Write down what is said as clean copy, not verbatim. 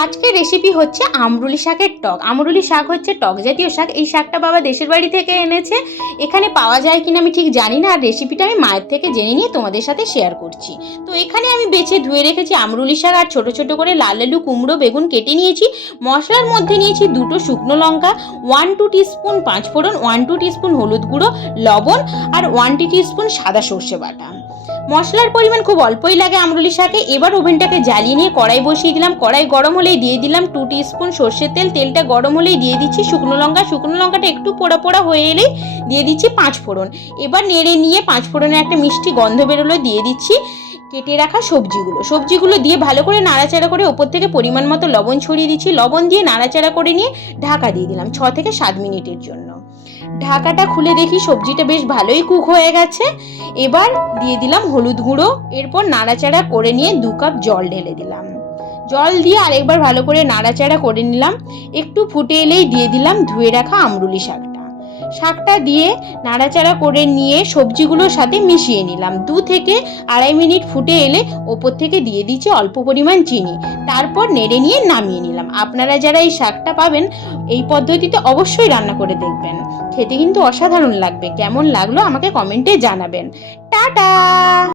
আজকের রেসিপি হচ্ছে আমরুলি শাকের টক। আমরুলি শাক হচ্ছে টক জাতীয় শাক। এই শাকটা বাবা দেশের বাড়ি থেকে এনেছে। এখানে পাওয়া যায় কিনা আমি ঠিক জানি না, আর রেসিপিটা আমি মায়ের থেকে জেনে নিয়ে তোমাদের সাথে শেয়ার করছি। তো এখানে আমি বেছে ধুয়ে রেখেছি আমরুলি শাক, আর ছোটো ছোটো করে লাল আলু, কুমড়ো, বেগুন কেটে নিয়েছি। মশলার মধ্যে নিয়েছি 2টো শুকনো লঙ্কা, 1-2 টিস্পুন পাঁচফোড়ন, 1-2 টিস্পুন হলুদ গুঁড়ো, লবণ আর 1 টিস্পুন সাদা সর্ষে বাটা। মশলার পরিমাণ খুব অল্পই লাগে আমরুলি শাকে। এবার ওভেনটাকে জ্বালিয়ে নিয়ে কড়াই বসিয়ে দিলাম। কড়াই গরম হলেই দিয়ে দিলাম 2 টিস্পুন সর্ষের তেল। তেলটা গরম হলেই দিয়ে দিচ্ছি শুকনো লঙ্কা। শুকনো লঙ্কাটা একটু পোড়া পোড়া হয়ে এলেই দিয়ে দিচ্ছি পাঁচফোড়ন। এবার নেড়ে নিয়ে পাঁচফোড়নে একটা মিষ্টি গন্ধ বেরোলে দিয়ে দিচ্ছি কেটে রাখা সবজিগুলো দিয়ে ভালো করে নাড়াচাড়া করে ওপর থেকে পরিমাণ মতো লবণ ছড়িয়ে দিচ্ছি। লবণ দিয়ে নাড়াচাড়া করে নিয়ে ঢাকা দিয়ে দিলাম 6 থেকে 7 মিনিটের জন্য। ঢাকাটা খুলে দেখি সবজিটা বেশ ভালোই কুক হয়ে গেছে। এবার দিয়ে দিলাম হলুদ গুঁড়ো। এরপর নাড়াচাড়া করে নিয়ে 2 কাপ জল ঢেলে দিলাম। জল দিয়ে আরেকবার ভালো করে নাড়াচাড়া করে নিলাম। একটু ফুটে এলেই দিয়ে দিলাম ধুয়ে রাখা আমরুলি শাকটা দিয়ে নাড়াচাড়া করে নিয়ে সবজিগুলোর সাথে মিশিয়ে নিলাম। 2 থেকে 2.5 মিনিট ফুটে এলে ওপর থেকে দিয়ে দিচ্ছি অল্প পরিমাণ চিনি। তারপর নেড়ে নিয়ে নামিয়ে নিলাম। আপনারা যারা এই শাকটা পাবেন এই পদ্ধতিতে অবশ্যই রান্না করে দেখবেন, খেতে কিন্তু অসাধারণ লাগবে। কেমন লাগলো আমাকে কমেন্টে জানাবেন। টাটা।